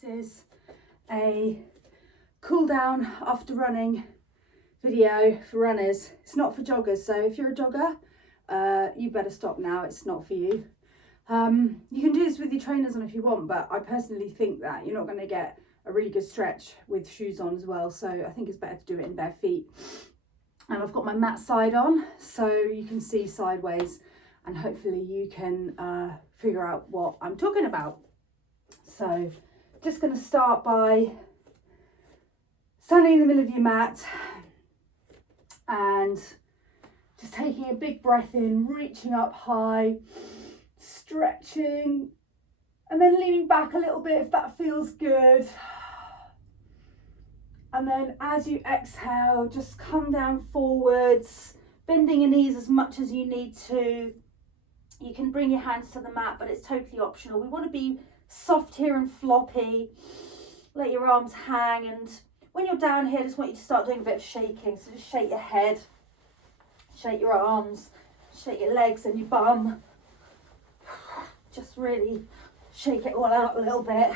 This is a cool down after running video for runners. It's not for joggers, so if you're a jogger, you better stop now. It's not for you. You can do this with your trainers on if you want, but I personally think that you're not going to get a really good stretch with shoes on as well, so I think it's better to do it in bare feet. And I've got my mat side on, so you can see sideways, and hopefully you can figure out what I'm talking about. So just going to start by standing in the middle of your mat and just taking a big breath in, reaching up high, stretching, and then leaning back a little bit if that feels good. And then as you exhale, just come down forwards, bending your knees as much as you need to. You can bring your hands to the mat, but it's totally optional. We want to be soft here and floppy. Let your arms hang, and when you're down here, I just want you to start doing a bit of shaking. So just shake your head, shake your arms, shake your legs and your bum. Just really shake it all out a little bit.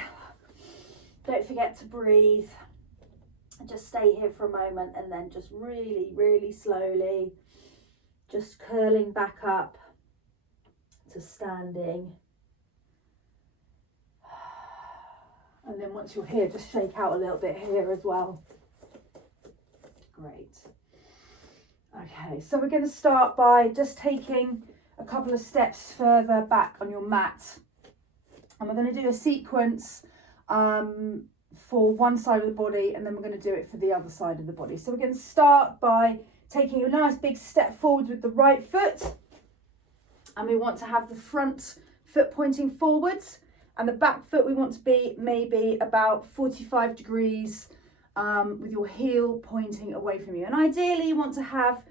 Don't forget to breathe. And just stay here for a moment, and then just really, really slowly just curling back up to standing. And then once you're here, just shake out a little bit here as well. Great. Okay, so we're going to start by just taking a couple of steps further back on your mat. And we're going to do a sequence for one side of the body, and then we're going to do it for the other side of the body. So we're going to start by taking a nice big step forward with the right foot. And we want to have the front foot pointing forwards, and the back foot we want to be maybe about 45 degrees with your heel pointing away from you. And ideally you want to have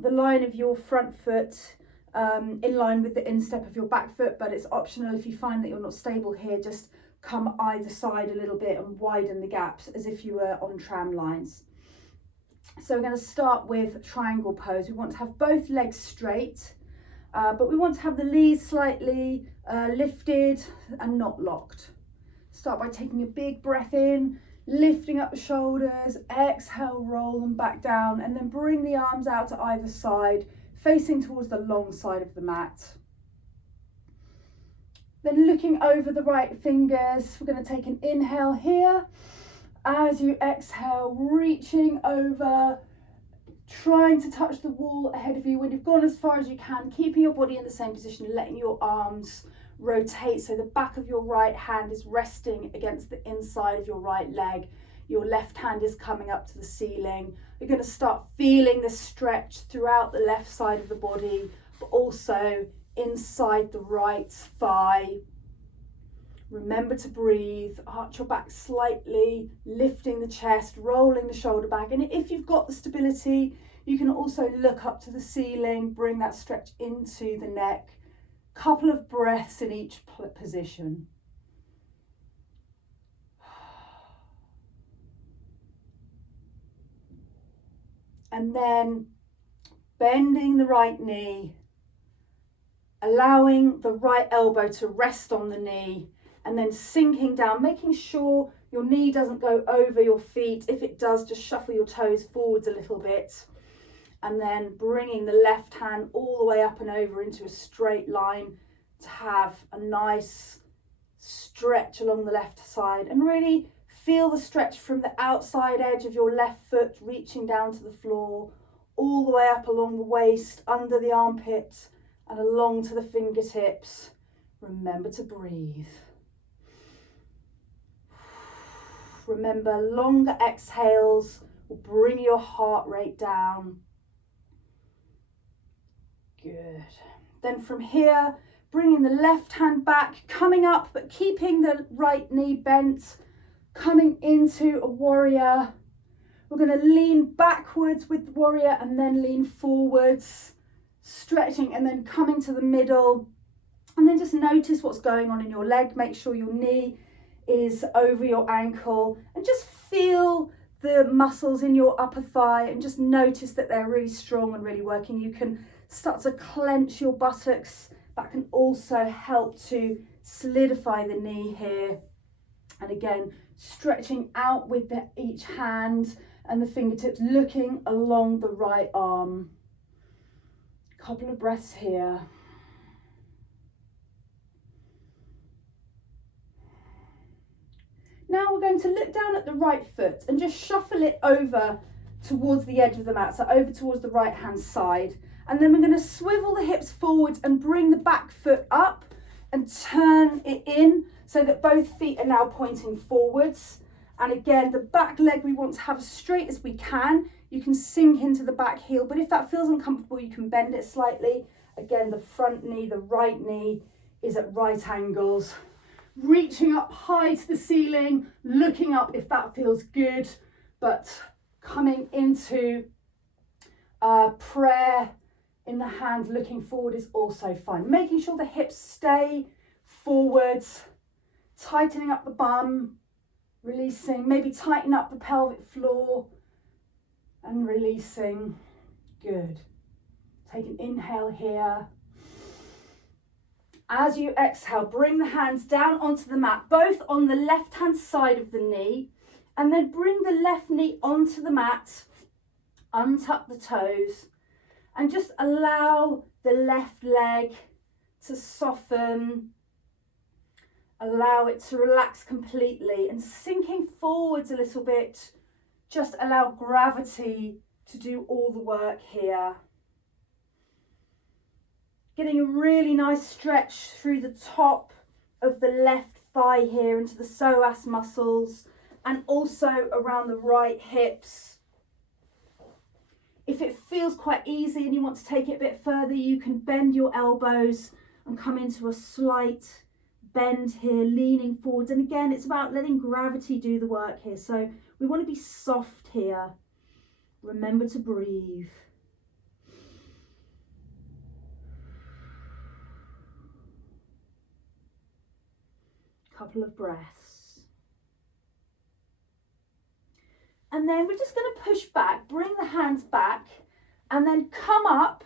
the line of your front foot in line with the instep of your back foot, but it's optional if you find that you're not stable here. Just come either side a little bit and widen the gaps as if you were on tram lines. So we're going to start with triangle pose. We want to have both legs straight, but we want to have the knees slightly lifted and not locked. Start by taking a big breath in, lifting up the shoulders, exhale, roll them back down, and then bring the arms out to either side, facing towards the long side of the mat. Then looking over the right fingers, we're going to take an inhale here. As you exhale, reaching over, trying to touch the wall ahead of you. When you've gone as far as you can, keeping your body in the same position, letting your arms rotate so the back of your right hand is resting against the inside of your right leg. Your left hand is coming up to the ceiling. You're going to start feeling the stretch throughout the left side of the body, but also inside the right thigh. Remember to breathe, arch your back slightly, lifting the chest, rolling the shoulder back. And if you've got the stability, you can also look up to the ceiling, bring that stretch into the neck. Couple of breaths in each position. And then bending the right knee, allowing the right elbow to rest on the knee, and then sinking down, making sure your knee doesn't go over your feet. If it does, just shuffle your toes forwards a little bit. And then bringing the left hand all the way up and over into a straight line to have a nice stretch along the left side. And really feel the stretch from the outside edge of your left foot reaching down to the floor, all the way up along the waist, under the armpit, and along to the fingertips. Remember to breathe. Remember, longer exhales will bring your heart rate down. Good. Then from here, bringing the left hand back, coming up, but keeping the right knee bent, coming into a warrior. We're going to lean backwards with warrior and then lean forwards, stretching and then coming to the middle. And then just notice what's going on in your leg. Make sure your knee is over your ankle, and just feel the muscles in your upper thigh and just notice that they're really strong and really working. You can start to clench your buttocks. That can also help to solidify the knee here. And again, stretching out with each hand and the fingertips, looking along the right arm. Couple of breaths here. Now we're going to look down at the right foot and just shuffle it over towards the edge of the mat, so over towards the right hand side. And then we're going to swivel the hips forwards and bring the back foot up and turn it in so that both feet are now pointing forwards. And again, the back leg we want to have as straight as we can. You can sink into the back heel, but if that feels uncomfortable, you can bend it slightly. Again, the front knee, the right knee is at right angles. Reaching up high to the ceiling, looking up if that feels good, but coming into prayer in the hand, looking forward is also fine. Making sure the hips stay forwards, tightening up the bum, releasing, maybe tighten up the pelvic floor and releasing. Good. Take an inhale here. As you exhale, bring the hands down onto the mat, both on the left-hand side of the knee, and then bring the left knee onto the mat, untuck the toes, and just allow the left leg to soften, allow it to relax completely, and sinking forwards a little bit, just allow gravity to do all the work here. Getting a really nice stretch through the top of the left thigh here into the psoas muscles and also around the right hips. If it feels quite easy and you want to take it a bit further, you can bend your elbows and come into a slight bend here, leaning forwards. And again, it's about letting gravity do the work here. So we want to be soft here. Remember to breathe. Couple of breaths. And then we're just going to push back, bring the hands back, and then come up,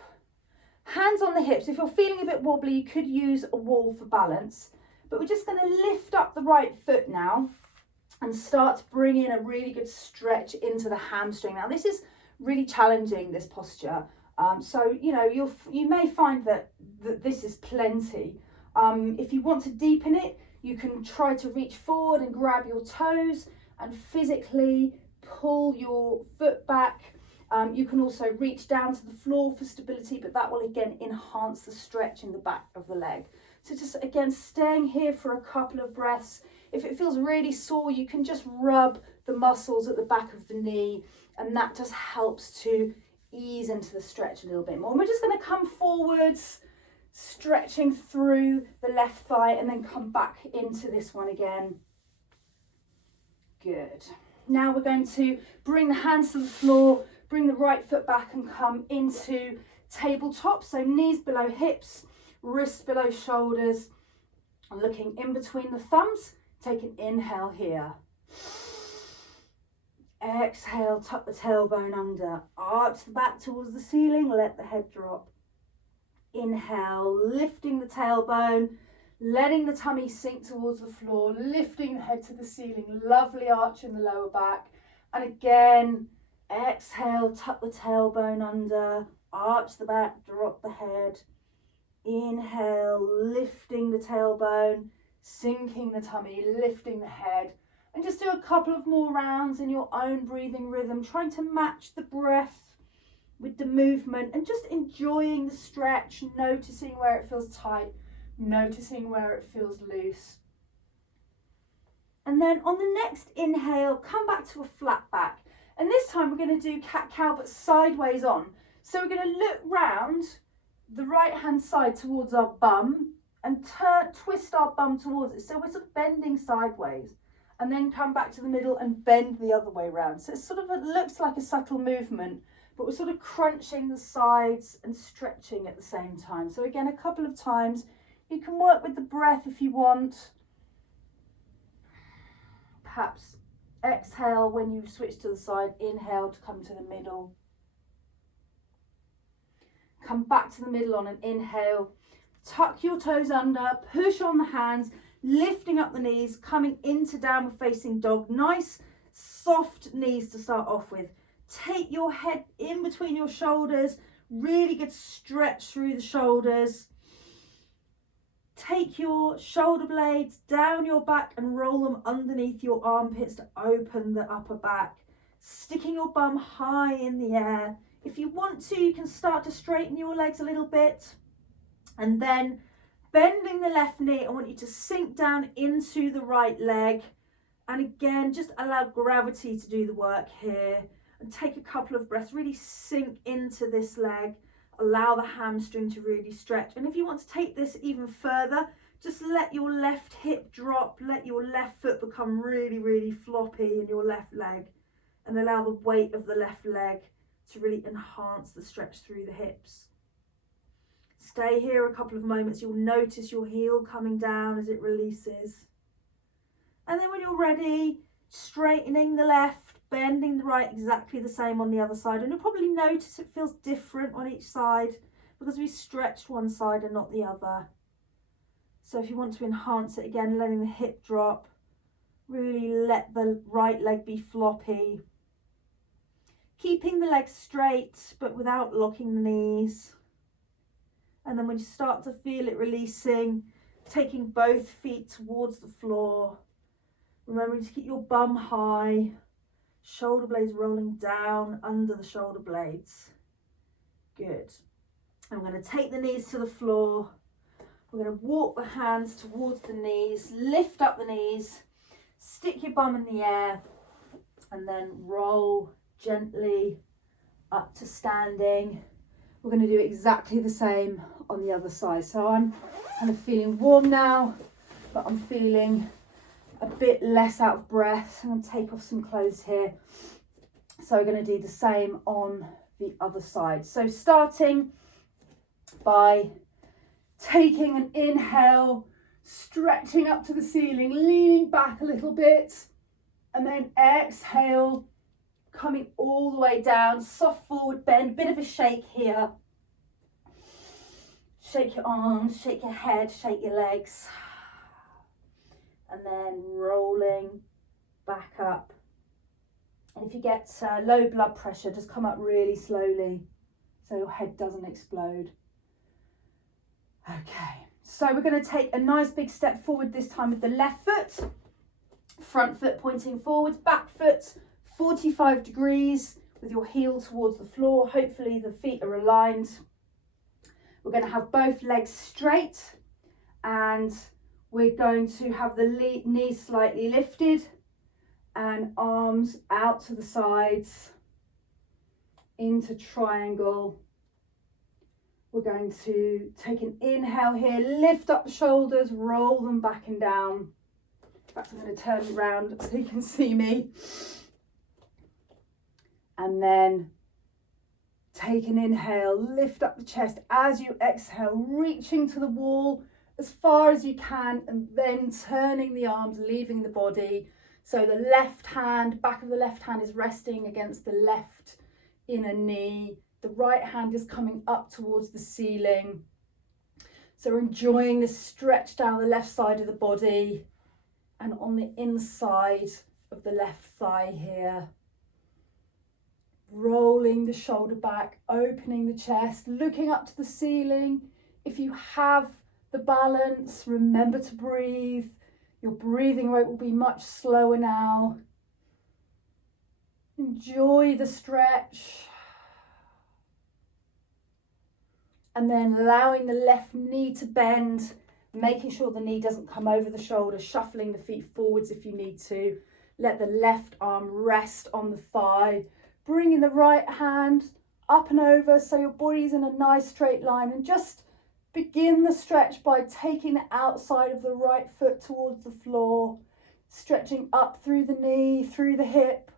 hands on the hips. If you're feeling a bit wobbly, you could use a wall for balance. But we're just going to lift up the right foot now and start to bring in a really good stretch into the hamstring. Now, this is really challenging, this posture. So, you know, you may find that this is plenty. If you want to deepen it, you can try to reach forward and grab your toes and physically pull your foot back. You can also reach down to the floor for stability, but that will again enhance the stretch in the back of the leg. So just again, staying here for a couple of breaths. If it feels really sore, you can just rub the muscles at the back of the knee, and that just helps to ease into the stretch a little bit more. And we're just going to come forwards, stretching through the left thigh, and then come back into this one again. Good. Now we're going to bring the hands to the floor, bring the right foot back and come into tabletop. So knees below hips, wrists below shoulders, and looking in between the thumbs. Take an inhale here. Exhale, tuck the tailbone under, arch the back towards the ceiling, let the head drop. Inhale, lifting the tailbone, letting the tummy sink towards the floor, lifting the head to the ceiling, lovely arch in the lower back. And again, exhale, tuck the tailbone under, arch the back, drop the head. Inhale, lifting the tailbone, sinking the tummy, lifting the head. And just do a couple of more rounds in your own breathing rhythm, trying to match the breath with the movement and just enjoying the stretch, noticing where it feels tight, noticing where it feels loose. And then on the next inhale, come back to a flat back. And this time we're going to do cat-cow, but sideways on. So we're going to look round the right-hand side towards our bum and twist our bum towards it. So we're sort of bending sideways, and then come back to the middle and bend the other way around. So it looks like a subtle movement, but we're sort of crunching the sides and stretching at the same time. So again, a couple of times. You can work with the breath if you want. Perhaps exhale when you switch to the side, inhale to come to the middle. Come back to the middle on an inhale. Tuck your toes under, push on the hands, lifting up the knees, coming into downward facing dog. Nice soft knees to start off with. Take your head in between your shoulders, really good stretch through the shoulders. Take your shoulder blades down your back and roll them underneath your armpits to open the upper back. Sticking your bum high in the air. If you want to, you can start to straighten your legs a little bit. And then bending the left knee, I want you to sink down into the right leg. And again, just allow gravity to do the work here. And take a couple of breaths, really sink into this leg. Allow the hamstring to really stretch. And if you want to take this even further, just let your left hip drop. Let your left foot become really, really floppy in your left leg. And allow the weight of the left leg to really enhance the stretch through the hips. Stay here a couple of moments. You'll notice your heel coming down as it releases. And then when you're ready, straightening the left, bending the right, exactly the same on the other side. And you'll probably notice it feels different on each side because we stretched one side and not the other. So if you want to enhance it again, letting the hip drop, really let the right leg be floppy. Keeping the legs straight, but without locking the knees. And then when you start to feel it releasing, taking both feet towards the floor. Remembering to keep your bum high, shoulder blades rolling down under the shoulder blades. Good. I'm going to take the knees to the floor. We're going to walk the hands towards the knees, lift up the knees, stick your bum in the air, and then roll gently up to standing. We're going to do exactly the same on the other side. So I'm kind of feeling warm now, but I'm feeling a bit less out of breath. I'm going to take off some clothes here. So we're going to do the same on the other side. So starting by taking an inhale, stretching up to the ceiling, leaning back a little bit, and then exhale, coming all the way down, soft forward bend, bit of a shake here. Shake your arms, shake your head, shake your legs. And then rolling back up. And if you get low blood pressure, just come up really slowly so your head doesn't explode. Okay, so we're going to take a nice big step forward this time with the left foot. Front foot pointing forwards, back foot 45 degrees with your heel towards the floor. Hopefully the feet are aligned. We're going to have both legs straight and we're going to have the knees slightly lifted and arms out to the sides into triangle. We're going to take an inhale here, lift up the shoulders, roll them back and down. In fact, I'm going to turn around so you can see me. And then take an inhale, lift up the chest as you exhale, reaching to the wall as far as you can, and then turning the arms, leaving the body. So the left hand, back of the left hand is resting against the left inner knee. The right hand is coming up towards the ceiling. So we're enjoying this stretch down the left side of the body and on the inside of the left thigh here. Rolling the shoulder back, opening the chest, looking up to the ceiling. If you have the balance, remember to breathe. Your breathing rate will be much slower now. Enjoy the stretch. And then allowing the left knee to bend, making sure the knee doesn't come over the shoulder, shuffling the feet forwards if you need to. Let the left arm rest on the thigh. Bringing the right hand up and over so your body's in a nice straight line, and just begin the stretch by taking the outside of the right foot towards the floor, stretching up through the knee, through the hip.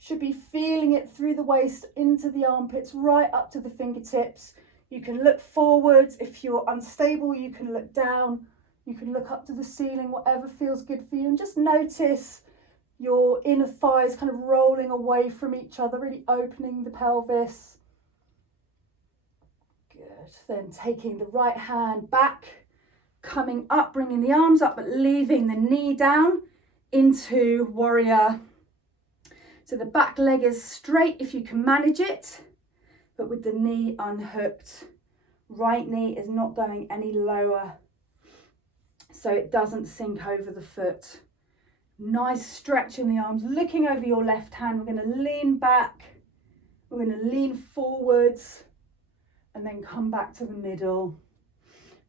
Should be feeling it through the waist, into the armpits, right up to the fingertips. You can look forwards. If you're unstable, you can look down. You can look up to the ceiling, whatever feels good for you, and just notice your inner thighs kind of rolling away from each other, really opening the pelvis. Good. Then taking the right hand back Coming up, bringing the arms up, but leaving the knee down into warrior. So the back leg is straight if you can manage it, but with the knee unhooked. Right knee is not going any lower, so it doesn't sink over the foot. Nice stretch in the arms, looking over your left hand. We're going to lean back, we're going to lean forwards, and then come back to the middle.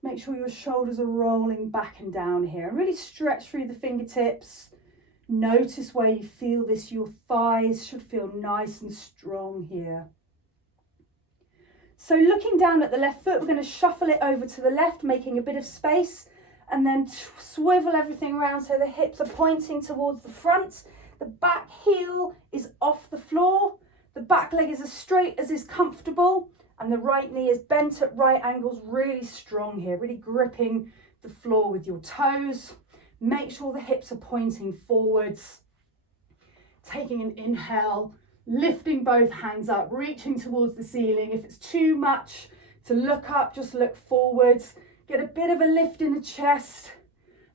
Make sure your shoulders are rolling back and down here, and really stretch through the fingertips. Notice where you feel this. Your thighs should feel nice and strong here. So looking down at the left foot, we're going to shuffle it over to the left, making a bit of space, and then swivel everything around so the hips are pointing towards the front. The back heel is off the floor. The back leg is as straight as is comfortable, and the right knee is bent at right angles, really strong here, really gripping the floor with your toes. Make sure the hips are pointing forwards. Taking an inhale, lifting both hands up, reaching towards the ceiling. If it's too much to look up, just look forwards. Get a bit of a lift in the chest,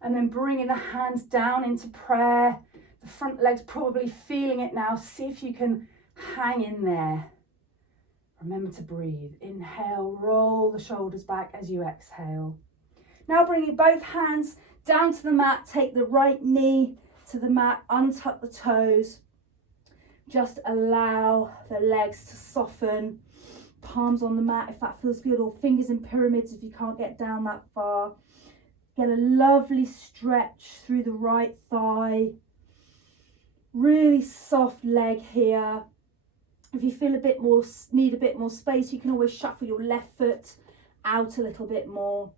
and then bringing the hands down into prayer. The front leg's probably feeling it now. See if you can hang in there. Remember to breathe. Inhale, roll the shoulders back as you exhale. Now bringing both hands down to the mat, take the right knee to the mat, untuck the toes. Just allow the legs to soften. Palms on the mat if that feels good, or fingers in pyramids if you can't get down that far. Get a lovely stretch through the right thigh. Really soft leg here. If you feel need a bit more space, you can always shuffle your left foot out a little bit more.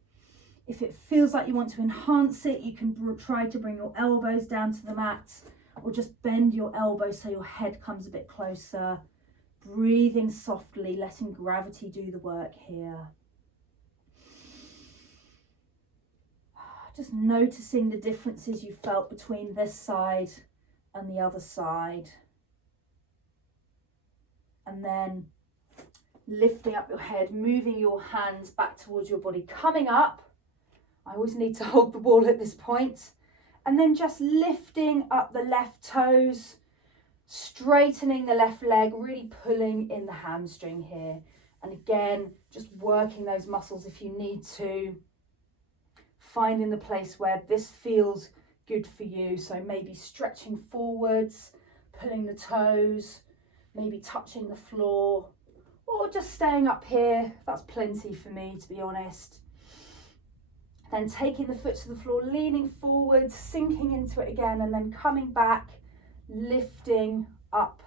If it feels like you want to enhance it, you can try to bring your elbows down to the mat, or just bend your elbows so your head comes a bit closer. Breathing softly, letting gravity do the work here. Just noticing the differences you felt between this side and the other side. And then lifting up your head, moving your hands back towards your body, coming up. I always need to hold the wall at this point. And then just lifting up the left toes, straightening the left leg, really pulling in the hamstring here. And again, just working those muscles if you need to. Finding the place where this feels good for you. So maybe stretching forwards, pulling the toes, maybe touching the floor, or just staying up here. That's plenty for me, to be honest. Then taking the foot to the floor, leaning forward, sinking into it again, and then coming back, lifting up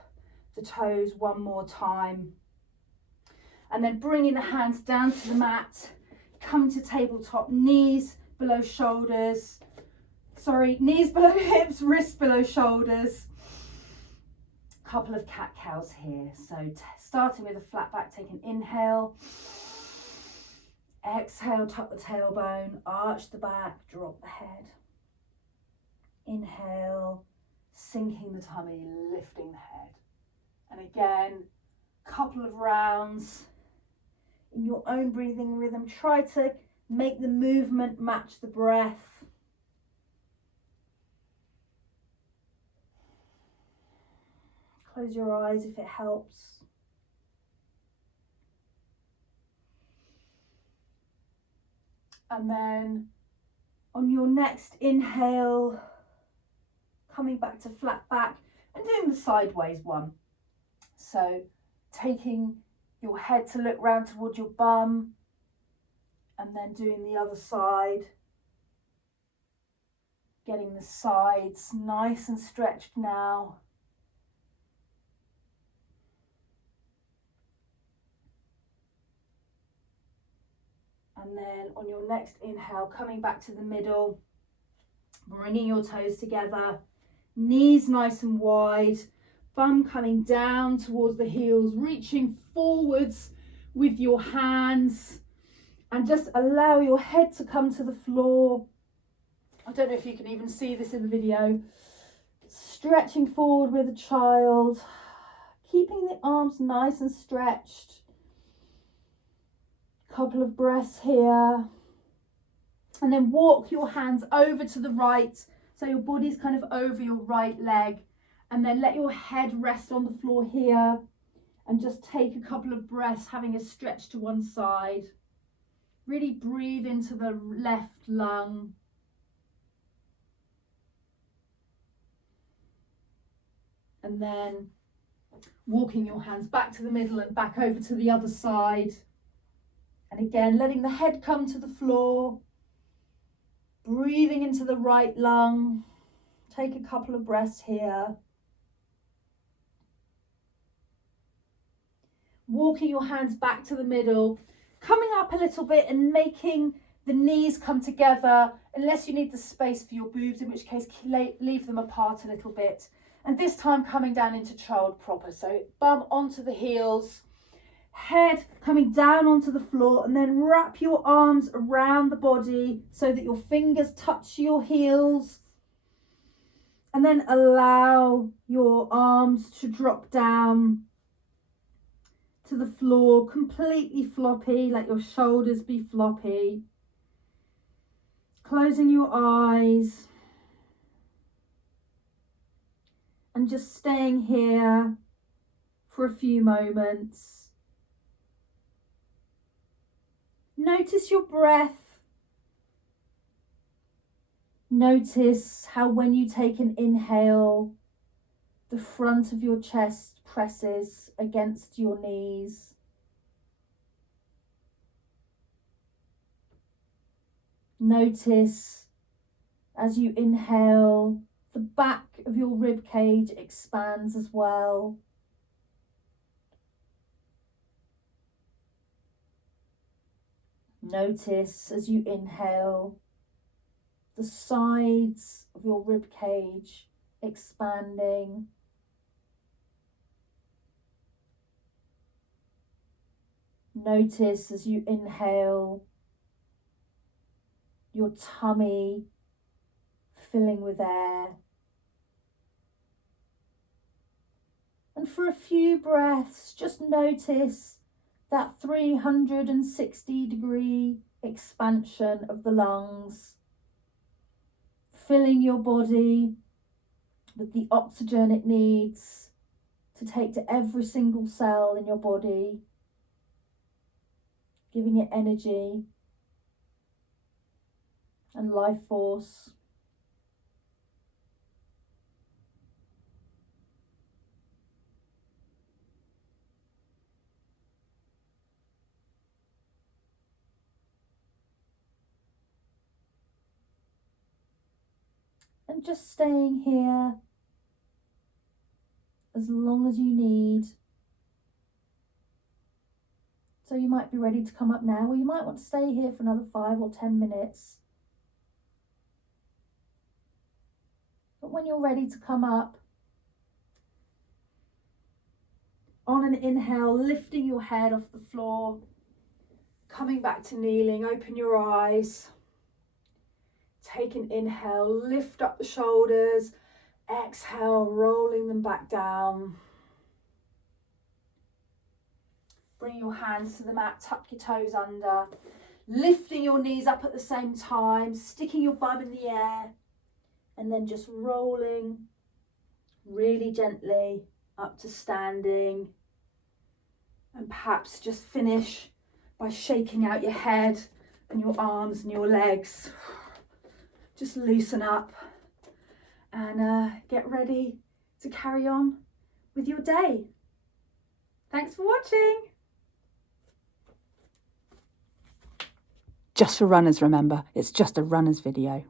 the toes one more time. And then bringing the hands down to the mat, come to tabletop, knees below shoulders. Knees below hips, wrists below shoulders. Couple of cat cows here. So starting with a flat back, take an inhale. Exhale, tuck the tailbone, arch the back, drop the head. Inhale, sinking the tummy, lifting the head. And again, couple of rounds in your own breathing rhythm. Try to make the movement match the breath. Close your eyes if it helps. And then on your next inhale, coming back to flat back and doing the sideways one. So taking your head to look round towards your bum, and then doing the other side. Getting the sides nice and stretched now. And then on your next inhale, coming back to the middle, bringing your toes together, knees nice and wide, bum coming down towards the heels, reaching forwards with your hands, and just allow your head to come to the floor. I don't know if you can even see this in the video. Stretching forward with a child, keeping the arms nice and stretched. Couple of breaths here. And then walk your hands over to the right, so your body's kind of over your right leg, and then let your head rest on the floor here, and just take a couple of breaths, having a stretch to one side. Really breathe into the left lung. And then walking your hands back to the middle and back over to the other side. And again, letting the head come to the floor. Breathing into the right lung. Take a couple of breaths here. Walking your hands back to the middle. Coming up a little bit and making the knees come together, unless you need the space for your boobs, in which case leave them apart a little bit. And this time coming down into child proper. So bum onto the heels. Head coming down onto the floor, and then wrap your arms around the body so that your fingers touch your heels, and then allow your arms to drop down to the floor, completely floppy, let your shoulders be floppy. Closing your eyes and just staying here for a few moments. Notice your breath. Notice how when you take an inhale, the front of your chest presses against your knees. Notice as you inhale, the back of your rib cage expands as well. Notice as you inhale, the sides of your rib cage expanding. Notice as you inhale, your tummy filling with air. And for a few breaths, just notice that 360-degree expansion of the lungs, filling your body with the oxygen it needs to take to every single cell in your body, giving it energy and life force. And just staying here as long as you need. So you might be ready to come up now, or you might want to stay here for another 5 or 10 minutes. But when you're ready to come up, on an inhale, lifting your head off the floor, coming back to kneeling, open your eyes. Take an inhale, lift up the shoulders, exhale, rolling them back down. Bring your hands to the mat, tuck your toes under, lifting your knees up at the same time, sticking your bum in the air, and then just rolling really gently up to standing. And perhaps just finish by shaking out your head and your arms and your legs. Just loosen up and get ready to carry on with your day. Thanks for watching. Just for runners, remember, it's just a runner's video.